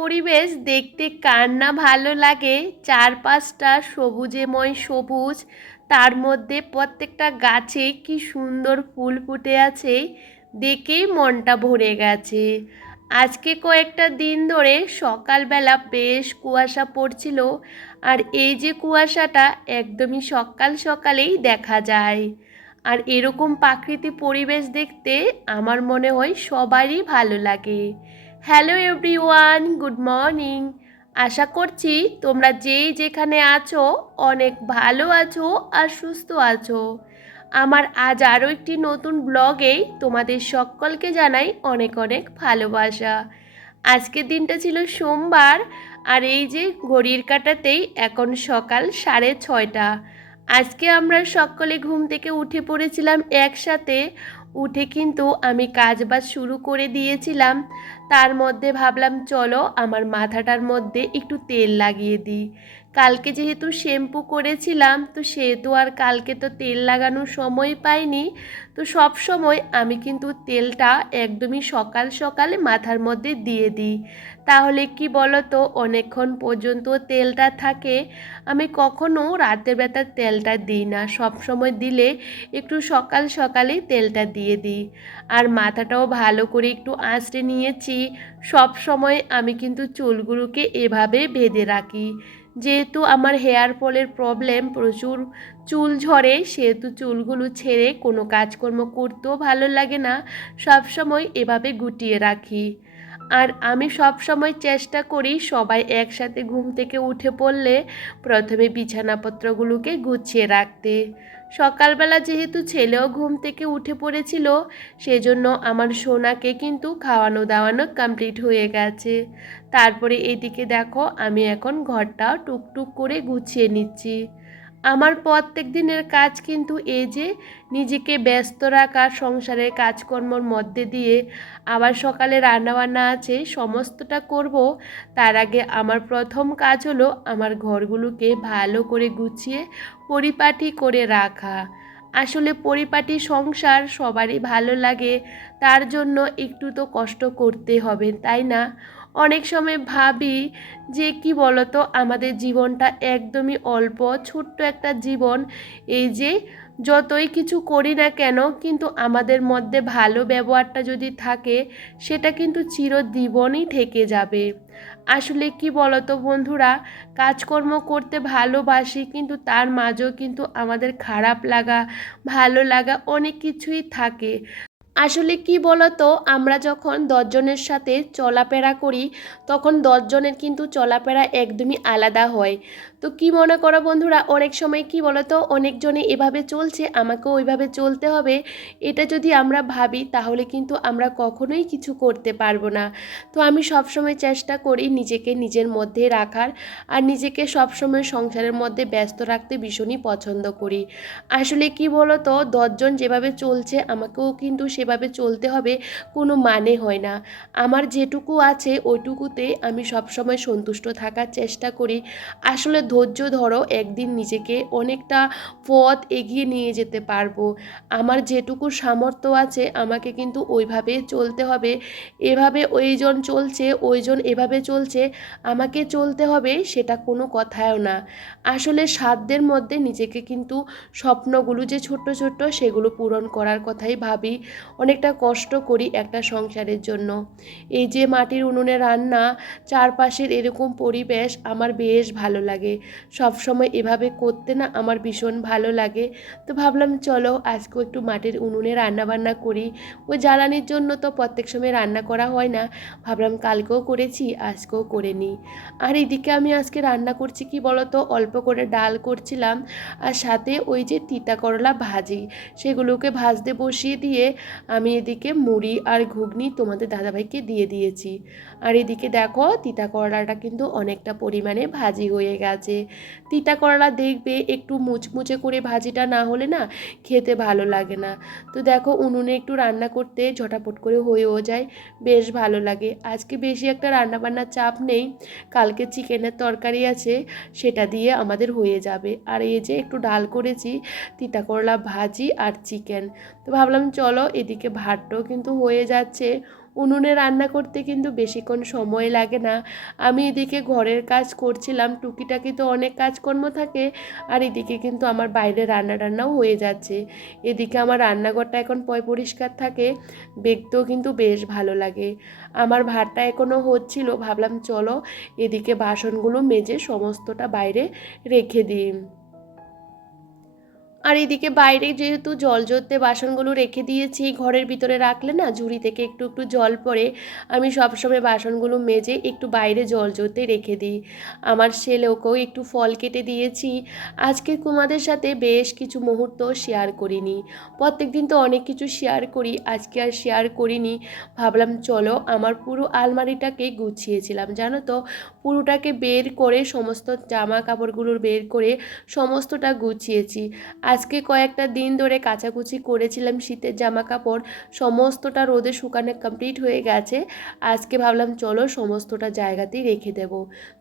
পরিবেশ দেখতে কার না ভালো লাগে? চারপাশটা সবুজেময় সবুজ। তার মধ্যে প্রত্যেকটা গাছে কি সুন্দর ফুল ফুটে আছে দেখেই মনটা ভরে গেছে। আজকে কয়েকটা দিন ধরে সকালবেলা বেশ কুয়াশা পড়ছিল আর এই যে কুয়াশাটা একদমই সকাল সকালেই দেখা যায়। আর এরকম প্রাকৃতিক পরিবেশ দেখতে আমার মনে হয় সবারই ভালো লাগে। Hello everyone, good morning. আশা করছি তোমরা যেই যেখানে আছো অনেক ভালো আছো আর সুস্থ আছো। আমার আজ আরও একটি নতুন ব্লগেই তোমাদের সকলকে জানাই অনেক অনেক ভালোবাসা। আজকের দিনটা ছিল সোমবার, আর এই যে ঘড়ির কাটাতেই এখন সকাল সাড়ে ছয়টা। আজকে আমরা সকলে ঘুম থেকে উঠে পড়েছিলাম একসাথে। উঠে কিন্তু আমি কাজ বাজ শুরু করে দিয়েছিলাম। তার মধ্যে ভাবলাম, চলো, আমার মাথাটার মধ্যে একটু তেল লাগিয়ে দিই। কালকে যেহেতু শ্যাম্পু করেছিলাম, তো সেহেতু আর কালকে তো তেল লাগানোর সময় পাইনি। তো সব সময় আমি কিন্তু তেলটা একদমই সকাল সকালে মাথার মধ্যে দিয়ে দিই। তাহলে কি বলো তো অনেকক্ষণ পর্যন্ত তেলটা থাকে। আমি কখনো রাতের বেলার তেলটা দিই না, সব সময় দিলে একটু সকাল সকালেই তেলটা দিয়ে দিই। আর মাথাটাও ভালো করে একটু আঁচড়ে নিয়েছি। সব সময় আমি কিন্তু চুলগুলোকে এভাবে বেঁধে রাখি। যেহেতু আমার হেয়ার ফলের প্রবলেম প্রচুর চুল ঝরে, সেহেতু চুলগুলো ছেড়ে কোনো কাজকর্ম করতেও ভালো লাগে না। সবসময় এভাবে গুটিয়ে রাখি। আর আমি সব সময় চেষ্টা করি সবাই একসাথে ঘুম থেকে উঠে পড়লে প্রথমে বিছানাপত্রগুলোকে গুছিয়ে রাখতে। সকালবেলা যেহেতু ছেলেও ঘুম থেকে উঠে পড়েছিল, সেজন্য আমার সোনাকে কিন্তু খাওয়ানো দাওয়ানো কমপ্লিট হয়ে গেছে। তারপরে এদিকে দেখো, আমি এখন ঘরটা টুকটুক করে গুছিয়ে নিচ্ছি। আমার প্রত্যেক দিনের কাজ কিন্তু এই যে নিজেকে ব্যস্ত রাখা, সংসারের কাজকর্মর মধ্যে দিয়ে আবার সকালে রান্নাবান্না আছে, সমস্তটা করব। তার আগে আমার প্রথম কাজ হলো আমার ঘরগুলোকে ভালো করে গুছিয়ে পরিপাটি করে রাখা। আসলে পরিপাটি সংসার সবারই ভালো লাগে, তার জন্য একটু তো কষ্ট করতে হবে, তাই না? অনেক সময় ভাবি যে কি বলতো, আমাদের জীবনটা একদমই অল্প, ছোট্ট একটা জীবন। এই যে যতই কিছু করি না কেন, কিন্তু আমাদের মধ্যে ভালো ব্যবহারটা যদি থাকে, সেটা কিন্তু চিরজীবনই থেকে যাবে। আসলে কি বলতো বন্ধুরা, কাজকর্ম করতে ভালোবাসি, কিন্তু তার মাঝেও কিন্তু আমাদের খারাপ লাগা, ভালো লাগা অনেক কিছুই থাকে। আসলে কি বলতো, আমরা যখন দশজনের সাথে চলাফেরা করি, তখন দশজনের কিন্তু চলাফেরা একদমই আলাদা হয়। তো কি মনে করো বন্ধুরা, অনেক সময় কি বলতো অনেকজনে এভাবে চলছে, আমাকেও ওইভাবে চলতে হবে। এটা যদি আমরা ভাবি, তাহলে কিন্তু আমরা কখনোই কিছু করতে পারব না। তো আমি সবসময় চেষ্টা করি নিজেকে নিজের মধ্যে রাখার, আর নিজেকে সবসময় সংসারের মধ্যে ব্যস্ত রাখতে ভীষণই পছন্দ করি। আসলে কি বলতো, দশজন যেভাবে চলছে, আমাকেও কিন্তু সেভাবে চলতে হবে, কোনো মানে হয় না। আমার যেটুকু আছে ওইটুকুতে আমি সবসময় সন্তুষ্ট থাকার চেষ্টা করি। আসলে ধৈর্য ধরো, একদিন নিজেকে অনেকটা পথ এগিয়ে নিয়ে যেতে পারব। আমার যেটুকু সামর্থ্য আছে, আমাকে কিন্তু ওইভাবে চলতে হবে। এভাবে ওইজন চলছে, ওইজন এভাবে চলছে, আমাকে চলতে হবে সেটা কোনো কথাও না। আসলে সাধ্যের মধ্যে নিজেকে কিন্তু স্বপ্নগুলো যে ছোট্ট ছোট্ট, সেগুলো পূরণ করার কথাই ভাবি। অনেকটা কষ্ট করি একটা সংসারের জন্য। এই যে মাটির উনুনে রান্না, চারপাশের এরকম পরিবেশ, আমার বেশ ভালো লাগে। সব সময় এভাবে করতে না আমার ভীষণ ভালো লাগে। তো ভাবলাম, চলো আজকেও একটু মাটির উনুনে রান্না বান্না করি। ওই জ্বালানির জন্য তো প্রত্যেক সময় রান্না করা হয় না। ভাবলাম, কালকেও করেছি, আজকেও করে নিই। আর এদিকে আমি আজকে রান্না করছি কি বলতো? অল্প করে ডাল করছিলাম। আর সাথে ওই যে তিতা করলা ভাজি, সেগুলোকে ভাজতে বসিয়ে দিয়ে আমি এদিকে মুড়ি আর ঘুগনি তোমাদের দাদাভাইকে দিয়ে দিয়েছি। আর এদিকে দেখো, তিতা করলাটা কিন্তু অনেকটা পরিমাণে ভাজি হয়ে গেছে। তিতা করলা দেখবে একটু মুচমুচে করে ভাজিটা না হলে না খেতে ভালো লাগে না। তো দেখো, উনুনে একটু রান্না করতে ঝটাপট করে হয়েও যায়, বেশ ভালো লাগে। আজকে বেশি একটা রান্নাবান্নার চাপ নেই, কালকে চিকেনের তরকারি আছে, সেটা দিয়ে আমাদের হয়ে যাবে। আর এই যে একটু ডাল করেছি, তিতা করলা ভাজি আর চিকেন। তো ভাবলাম চলো, এদিকে ভাতটাও কিন্তু হয়ে যাচ্ছে। উনুনে রান্না করতে কিন্তু বেশিক্ষণ সময় লাগে না। আমি এদিকে ঘরের কাজ করছিলাম, টুকিটাকি তো অনেক কাজকর্ম থাকে, আর এদিকে কিন্তু আমার বাইরে রান্না টান্নাও হয়ে যাচ্ছে। এদিকে আমার রান্নাঘরটা এখন পয় পরিষ্কার থাকে, দেখতেও কিন্তু বেশ ভালো লাগে। আমার ভাতটা এখনও হচ্ছিল, ভাবলাম চলো এদিকে বাসনগুলো মেজে সমস্তটা বাইরে রেখে দিই। আর এদিকে বাইরে যেহেতু জল জড়তে বাসনগুলো রেখে দিয়েছি, ঘরের ভিতরে রাখলে না ঝুড়ি থেকে একটু একটু জল পড়ে। আমি সবসময় বাসনগুলো মেজে একটু বাইরে জল জড়তে রেখে দিই। আমার ছেলেকেও একটু ফল কেটে দিয়েছি। আজকে তোমাদের সাথে বেশ কিছু মুহূর্ত শেয়ার করিনি। প্রত্যেক দিন তো অনেক কিছু শেয়ার করি, আজকে আর শেয়ার করিনি। ভাবলাম, চলো আমার পুরো আলমারিটাকে গুছিয়েছিলাম, জানো তো? পুরোটাকে বের করে সমস্ত জামা কাপড়গুলোর বের করে সমস্তটা গুছিয়েছি। আজকে কয়েকটা দিন ধরে কাচাকুচি করেছিলাম, শীতের জামা কাপড় সমস্তটা রোদে শুকানো কমপ্লিট হয়ে গেছে। আজকে ভাবলাম, চলো সমস্তটা জায়গাতেই রেখে দেব।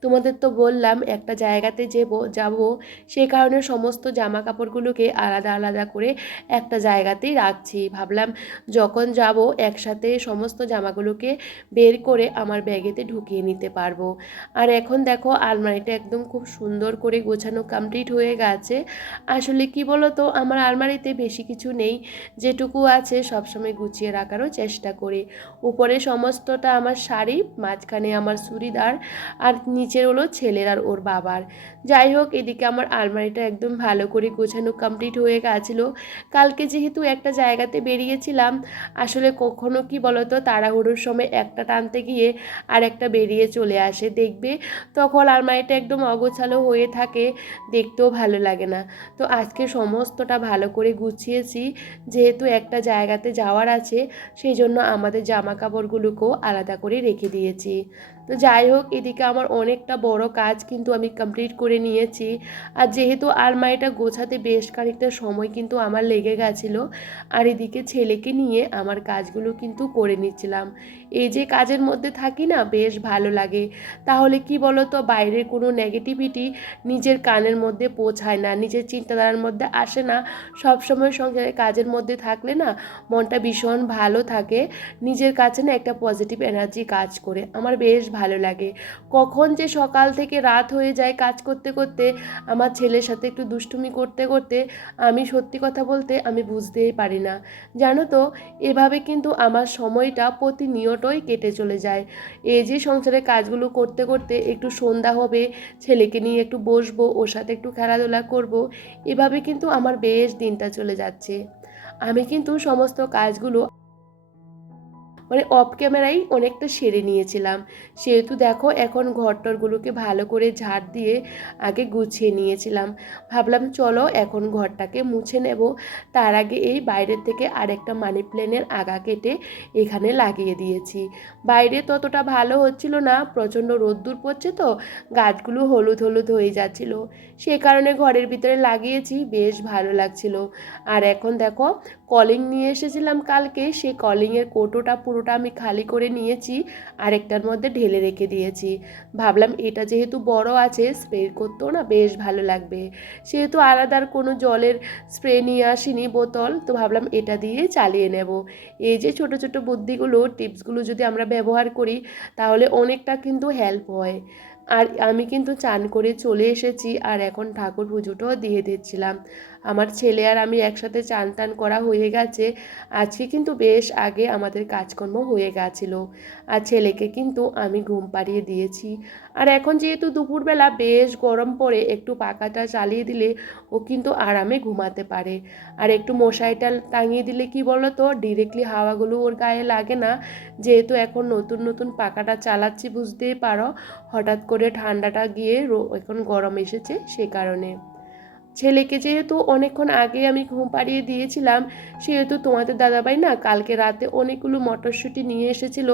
তোমাদের তো বললাম, একটা জায়গাতে যাব যাব, সে কারণে সমস্ত জামা কাপড়গুলোকে আলাদা আলাদা করে একটা জায়গাতেই রাখছি। ভাবলাম, যখন যাব, একসাথে সমস্ত জামাগুলোকে বের করে আমার ব্যাগেতে ঢুকিয়ে নিতে পারব। আর এখন দেখো, আলমারিটা একদম খুব সুন্দর করে গোছানো কমপ্লিট হয়ে গেছে। আসলে কি বলো তো, আমার আলমারিতে বেশি কিছু নেই, যেটুকু আছে সবসময় গুছিয়ে রাখারও চেষ্টা করি। উপরে সমস্তটা আমার শাড়ি, মাঝখানে আমার চুড়িদার, আর নিচের হলো ছেলের আর ওর বাবার। যাই হোক, এদিকে আমার আলমারিটা একদম ভালো করে গোছানো কমপ্লিট হয়ে গেছিল। কালকে যেহেতু একটা জায়গাতে বেরিয়েছিলাম, আসলে কখনো কি বলতো, তাড়াহুড়োর সময় একটা টানতে গিয়ে আর একটা বেরিয়ে চলে আসে, দেখবে? তখন আলমারিটা একদম অগোছালো হয়ে থাকে, দেখতেও ভালো লাগে না। তো আজকে সমস্তটা ভালো করে গুছিয়েছি। যেহেতু একটা জায়গাতে যাওয়ার আছে সেই জন্য আমাদের জামা কাপড়গুলোকেও আলাদা করে রেখে দিয়েছি। তো যাই হোক, এদিকে আমার অনেকটা বড় কাজ কিন্তু আমি কমপ্লিট করে নিয়েছি। আর যেহেতু আলমারিটা গোছাতে বেশ খানিকটা সময় কিন্তু আমার লেগে গেছিল, আর এদিকে ছেলেকে নিয়ে আমার কাজগুলো কিন্তু করে নিচ্ছিলাম। এই যে কাজের মধ্যে থাকি না, বেশ ভালো লাগে। তাহলে কি বলো তো বাইরের কোনো নেগেটিভিটি নিজের কানের মধ্যে পৌঁছায় না, নিজের চিন্তাধারার মধ্যে আসে না। সবসময় সঙ্গে কাজের মধ্যে থাকলে না মনটা ভীষণ ভালো থাকে। নিজের কাছে না একটা পজিটিভ এনার্জি কাজ করে। আমার বেশ ভালো লাগে। কখন যে সকাল থেকে রাত হয়ে যায় কাজ করতে করতে, আমার ছেলের সাথে একটু দুষ্টুমি করতে করতে, আমি সত্যি কথা বলতে আমি বুঝতেই পারি না। জানো তো, এভাবে কিন্তু আমার সময়টা প্রতিনিয়তই কেটে চলে যায়। এই যে সংসারের কাজগুলো করতে করতে একটু সন্ধ্যা হবে, ছেলেকে নিয়ে একটু বসবো, ওর সাথে একটু খেলাধুলা করব, এভাবে কিন্তু আমার বেশ দিনটা চলে যাচ্ছে। আমি কিন্তু সমস্ত কাজগুলো মানে অফ ক্যামেরাই অনেকটা সেরে নিয়েছিলাম। সেহেতু দেখো, এখন ঘরটরগুলোকে ভালো করে ঝাড় দিয়ে আগে গুছিয়ে নিয়েছিলাম। ভাবলাম চলো এখন ঘরটাকে মুছে নেব। তার আগে এই বাইরের থেকে আরেকটা মানি প্ল্যানের আগা কেটে এখানে লাগিয়ে দিয়েছি। বাইরে ততটা ভালো হচ্ছিল না, প্রচণ্ড রোদ্দুর পড়ছে তো, গাছগুলো হলুদ হলুদ হয়ে যাচ্ছিল। সে কারণে ঘরের ভিতরে লাগিয়েছি, বেশ ভালো লাগছিল। আর এখন দেখো কলিং নিয়ে এসেছিলাম কালকে সেই কলিংয়ের কোটোটা পুরোটা আমি খালি করে নিয়েছি, আরেকটার মধ্যে ঢেলে রেখে দিয়েছি। ভাবলাম এটা যেহেতু বড় আছে, স্প্রে করতেও না বেশ ভালো লাগবে। সেহেতু আলাদার কোনো জলের স্প্রে নিয়ে আসিনি বোতল, তো ভাবলাম এটা দিয়ে চালিয়ে নেব। এই যে ছোট ছোট বুদ্ধিগুলো, টিপসগুলো যদি আমরা ব্যবহার করি, তাহলে অনেকটা কিন্তু হেল্প হয়। আর আমি কিন্তু চান করে চলে এসেছি আর এখন ঠাকুর পুজোটাও দিয়ে দিচ্ছিলাম। আমার ছেলে আর আমি একসাথে চান টান করা হয়ে গেছে। আজকে কিন্তু বেশ আগে আমাদের কাজকর্ম হয়ে গেছিল। আর ছেলেকে কিন্তু আমি ঘুম পাড়িয়ে দিয়েছি। আর এখন যেহেতু দুপুরবেলা বেশ গরম পড়ে, একটু পাখাটা চালিয়ে দিলে ও কিন্তু আরামে ঘুমাতে পারে। আর একটু মশারিটা টাঙিয়ে দিলে কি বলো তো ডিরেক্টলি হাওয়াগুলো ওর গায়ে লাগে না। যেহেতু এখন নতুন নতুন পাখাটা চালাচ্ছি, বুঝতেই পারো। হঠাৎ করে ঠান্ডাটা গিয়ে এখন গরম এসেছে, সে কারণে। ছেলেকে যেহেতু অনেকক্ষণ আগে আমি ঘুম পাড়িয়ে দিয়েছিলাম, সেহেতু তোমাদের দাদাভাই না কালকে রাতে অনেকগুলো মটরশুঁটি নিয়ে এসেছিল,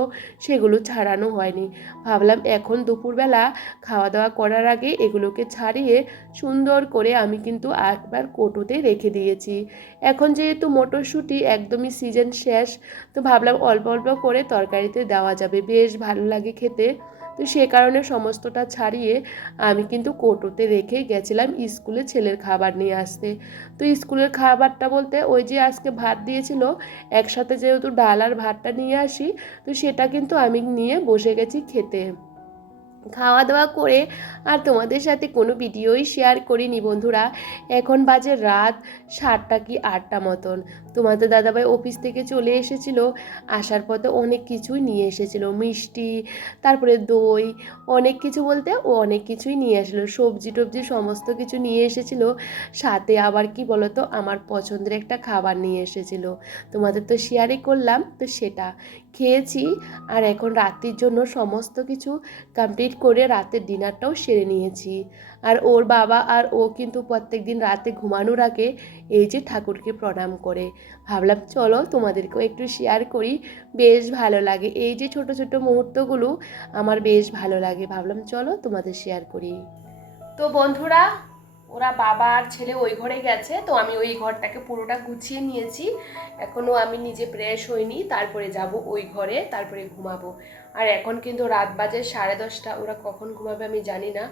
সেগুলো ছাড়ানো হয়নি। ভাবলাম এখন দুপুরবেলা খাওয়া দাওয়া করার আগে এগুলোকে ছাড়িয়ে সুন্দর করে আমি কিন্তু একবার কোটোতে রেখে দিয়েছি। এখন যেহেতু মটরশুঁটি একদমই সিজন শেষ, তো ভাবলাম অল্প অল্প করে তরকারিতে দেওয়া যাবে। বেশ ভালো লাগে খেতে। তো সে কারণে সমস্তটা ছাড়িয়ে আমি কিন্তু কোটোতে রেখে গেছিলাম স্কুলে ছেলের খাবার নিয়ে আসতে। তো স্কুলের খাবারটা বলতে ওই যে আজকে ভাত দিয়েছিল, একসাথে যেহেতু ডাল আর ভাতটা নিয়ে আসি, তো সেটা কিন্তু আমি নিয়ে বসে গেছি খেতে। খাওয়া দাওয়া করে আর তোমাদের সাথে কোনো ভিডিওই শেয়ার করিনি বন্ধুরা। এখন বাজে রাত সাতটা কি আটটা মতন। তোমাদের দাদাভাই অফিস থেকে চলে এসেছিল, আসার পথে অনেক কিছুই নিয়ে এসেছিল। মিষ্টি, তারপরে দই, অনেক কিছু বলতে ও অনেক কিছুই নিয়ে আসলো। সবজি টবজি সমস্ত কিছু নিয়ে এসেছিল। সাথে আবার কি বলতো, আমার পছন্দের একটা খাবার নিয়ে এসেছিল। তোমাদের তো শেয়ারই করলাম, তো সেটা। খেয়েছি। আর এখন রাত্রির জন্য সমস্ত কিছু কমপ্লিট করে রাতের ডিনারটাও সেরে নিয়েছি। আর ওর বাবা আর ও কিন্তু প্রত্যেক দিন রাতে ঘুমানোর আগে এই যে ঠাকুরকে প্রণাম করে। ভাবলাম, চলো তোমাদেরকেও একটু শেয়ার করি। বেশ ভালো লাগে। এই যে ছোট ছোট মুহূর্তগুলো আমার বেশ ভালো লাগে। ভাবলাম, চলো তোমাদের শেয়ার করি। তো বন্ধুরা ওরা বাবা আর ছেলে ওই ঘরে গেছে, তো আমি ওই ঘরটাকে পুরোটা গুছিয়ে নিয়েছি। এখনও আমি নিজে প্রেস হইনি, তারপরে যাব ওই ঘরে, তারপরে ঘুমাবো। আর এখন কিন্তু রাত বাজে সাড়ে দশটা, ওরা কখন ঘুমাবে আমি জানি না।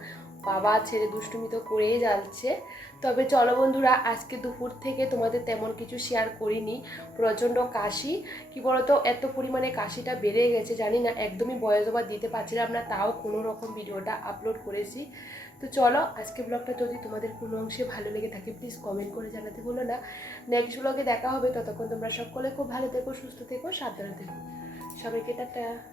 বাবা ছেলে দুষ্টুমি তো করেই যাচ্ছে। তবে চলো বন্ধুরা, আজকে দুপুর থেকে তোমাদের তেমন কিছু শেয়ার করিনি। প্রচণ্ড কাশি। কি বলতো, এত পরিমাণে কাশিটা বেড়ে গেছে, জানি না, একদমই বয়স ওভার দিতে পারছিলাম না, তাও কোনো রকম ভিডিওটা আপলোড করেছি। তো চলো, আজকে ব্লগটা যদি তোমাদের কোনো অংশে ভালো লেগে থাকে প্লিজ কমেন্ট করে জানাতে বলো না। নেক্সট ব্লগে দেখা হবে, ততক্ষণ তোমরা সকলে খুব ভালো থেকো, সুস্থ থেকো, সাবধানে থেকো। সবাইকে টাটা।